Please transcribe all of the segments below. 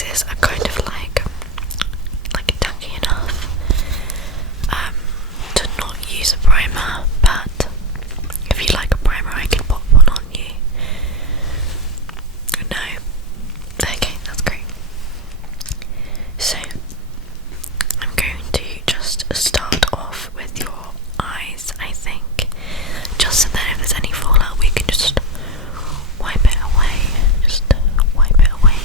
places are kind of like tacky enough to not use a primer, but if you like a primer I can pop one on you. No? Okay, that's great. So I'm going to just start off with your eyes, I think, just so that if there's any fallout we can just wipe it away. Just wipe it away.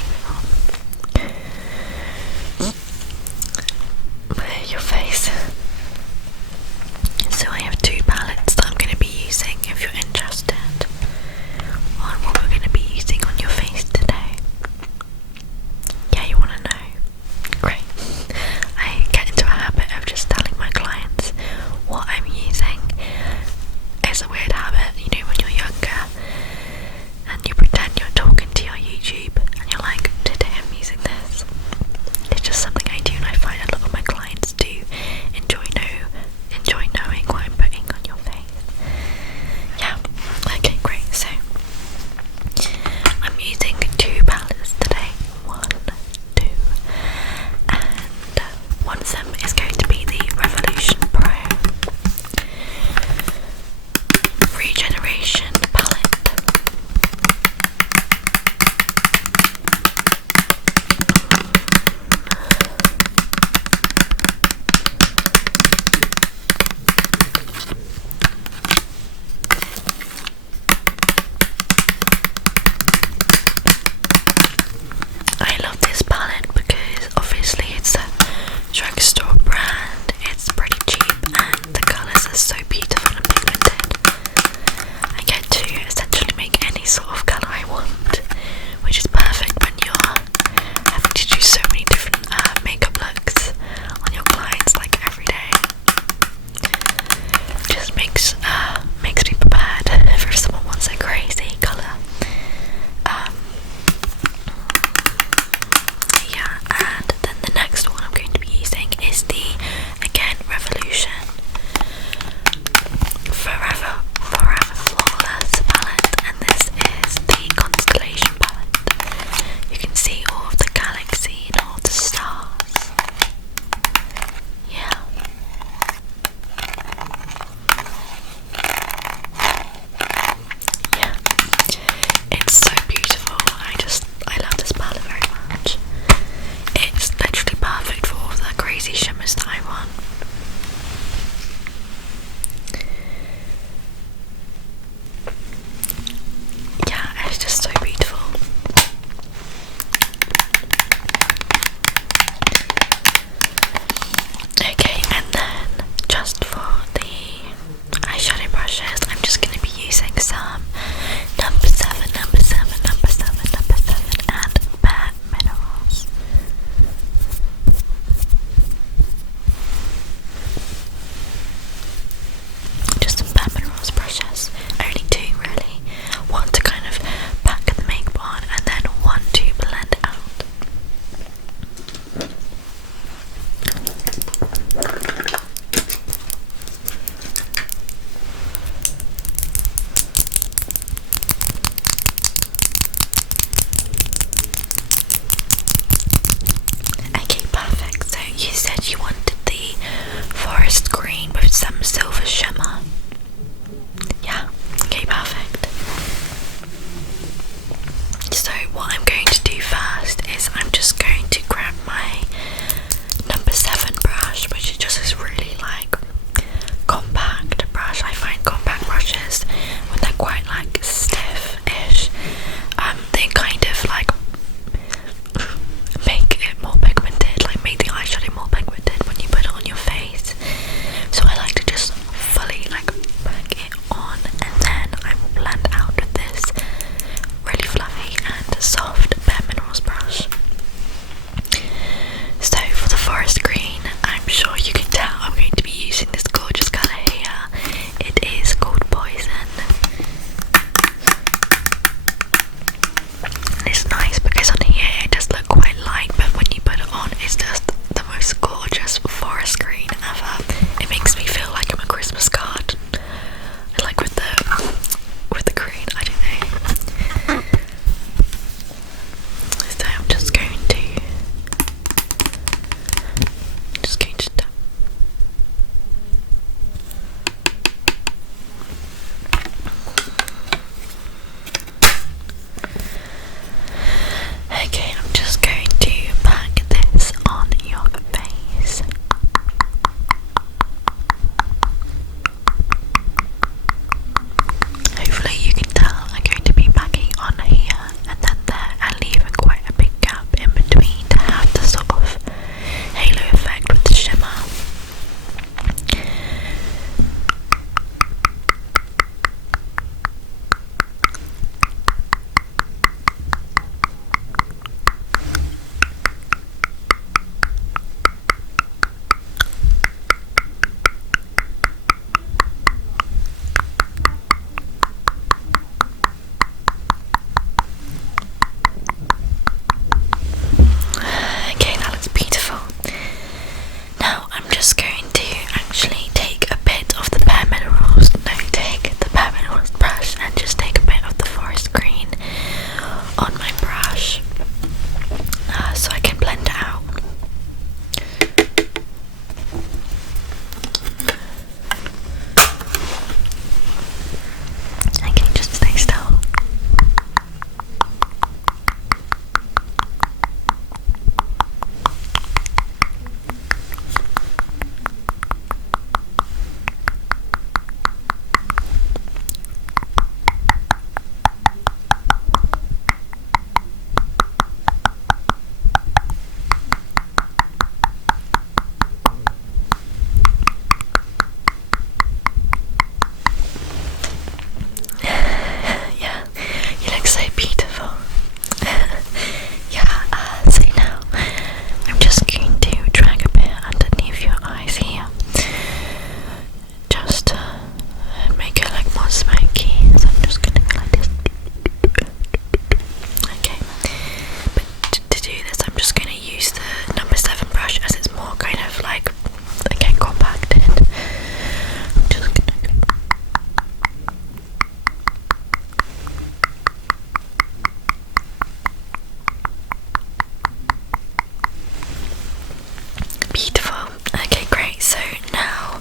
Beautiful. Okay, great. So now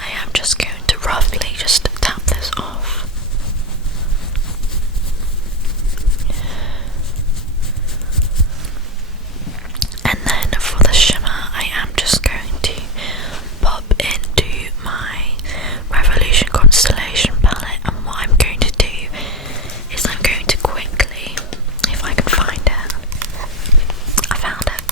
I am just going to roughly just tap this off. And then for the shimmer, I am just going to pop into my Revolution Constellation palette, and what I'm going to do is I'm going to quickly, if I can find it, I found it.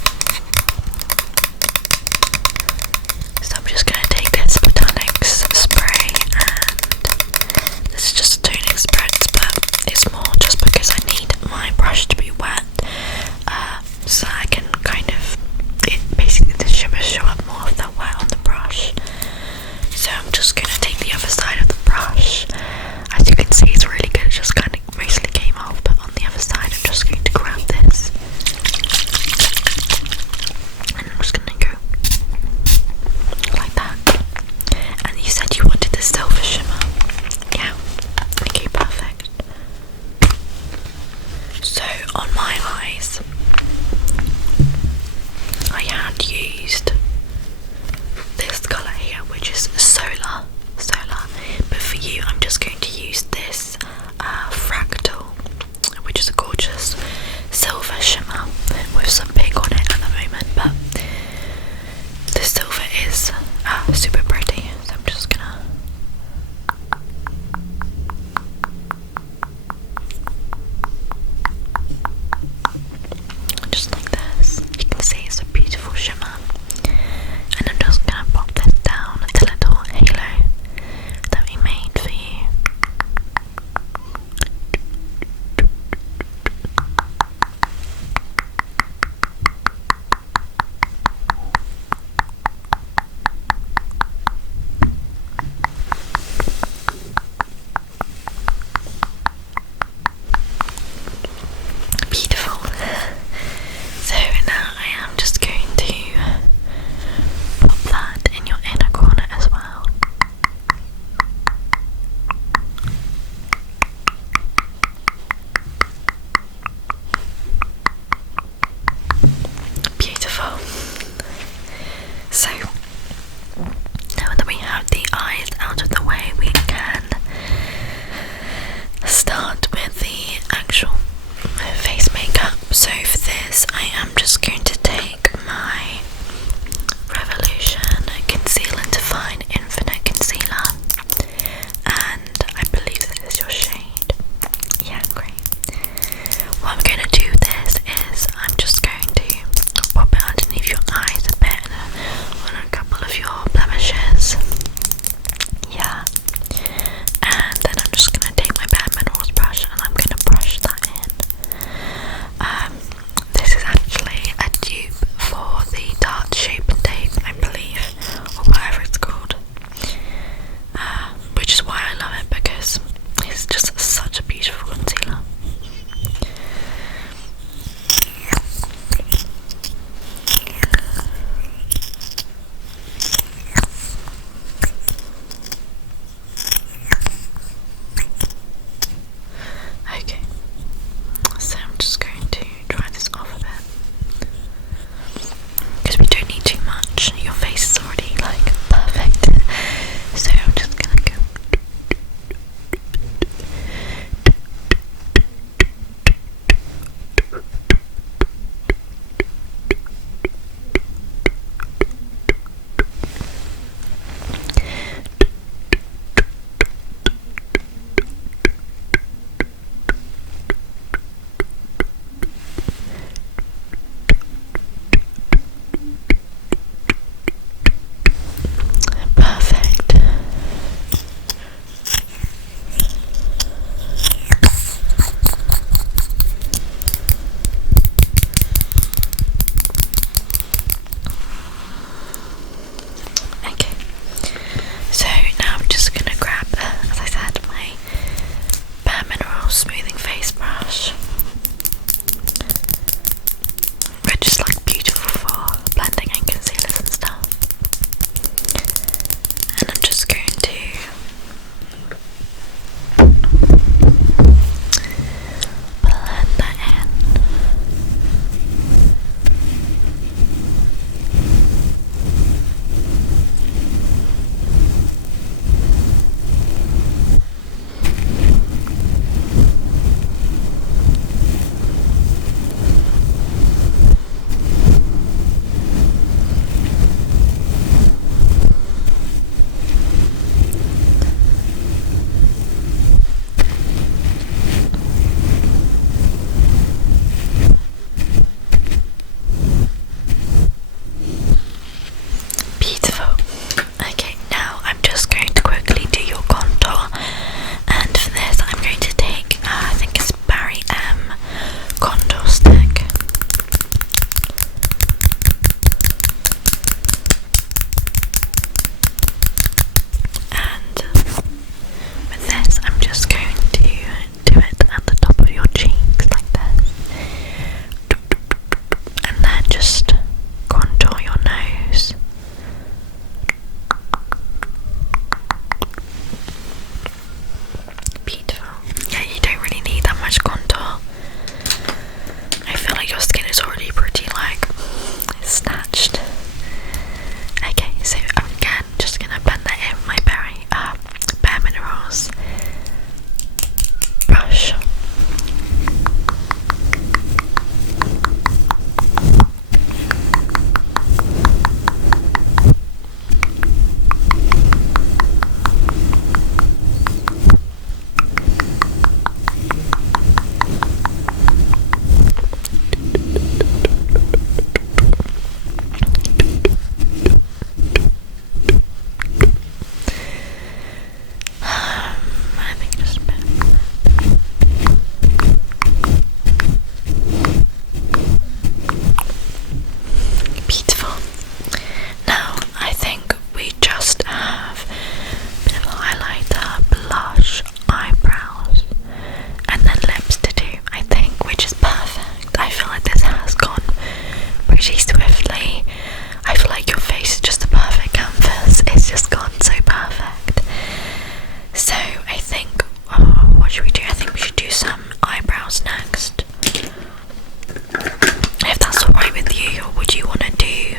do you want to do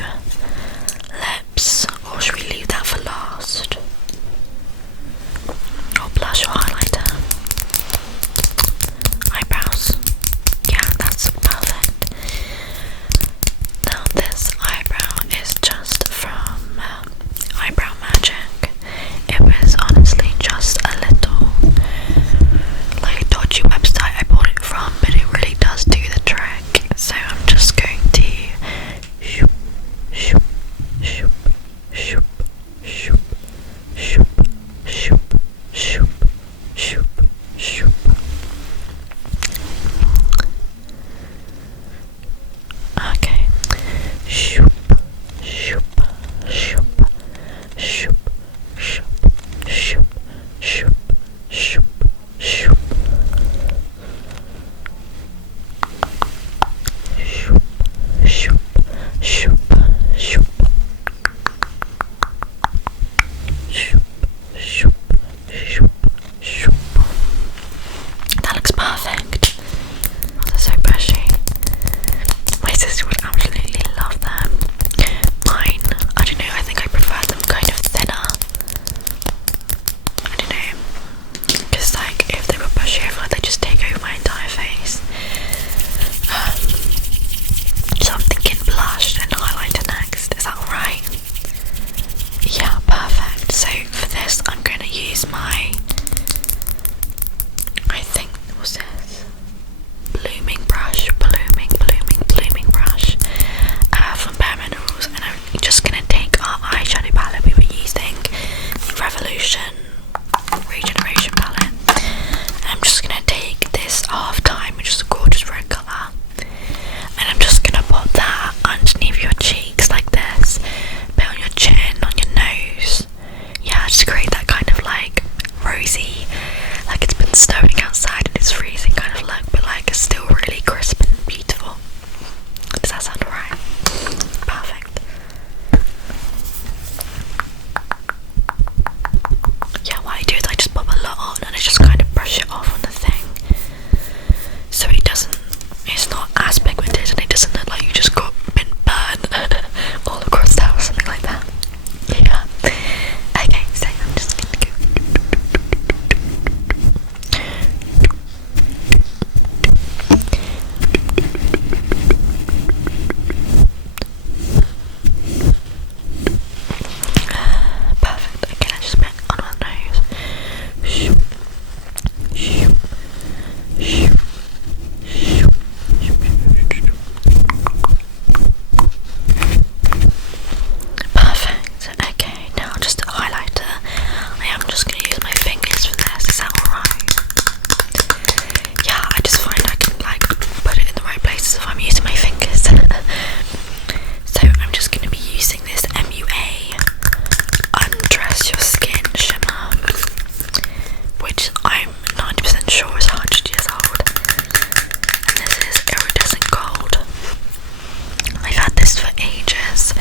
lips, or should we leave that for last? Or blush or highlighter? Eyebrows. Yeah, that's perfect. Now this eyebrow is just from Eyebrow Magic. It was honestly just a little like a dodgy website I bought it from, but it really does do the trick. So I'm just going to shoop, shoop, shoop, shoop, shoop, shoop, shoop, shoop, shoop, shoop. Okay. Shoop, shoop, shoop, shoop, shoop, shoop, shoop, shoop, shoop. Shoop, shoop, shoop, shoop. Shoop, shoop, shoop, shoop. That looks perfect. They're so brushy. My sister would absolutely love them. Mine, I don't know, I think I prefer them kind of thinner. I don't know. Because like, if they were brushy, I feel like they just take over my entire face. So I'm thinking blush and highlighter next. Is that alright? Yeah, perfect. So for this, I'm going to use my, I think, what's this? Blooming brush brush from Bare Minerals, and I'm just going to take our eyeshadow palette we were using, the Regeneration palette, and I'm just going to take this Halftime, which is a gorgeous red colour, and I'm just going to pop that underneath your cheeks like this, a bit on your chin, on your nose. Yeah, just create that kind of like rosy, like it's been snowing outside and it's freezing kind of look, but like it's still really crisp and beautiful. Does that sound alright? Perfect. Yeah, what I do is I just pop a lot on and I just kind of brush it off on the thing, so it's not as pigmented and it doesn't look like you just got been burned all across the house, something like that. Yeah. Okay, so I'm just gonna go. Perfect. Okay, let's just put it on our nose. Shoop, shoop, shoop, shoop, shoop, shoop. Perfect. Okay, now just a highlighter. I am just going to use my fingers for this. Is that alright? Yeah, I just find I can like put it in the right places if I'm using my fingers. So I'm just going to be using this MUA Undress Your Skin Shimmer, which I'm 90% sure is 100 years old. And this is iridescent gold. I've had this for ages.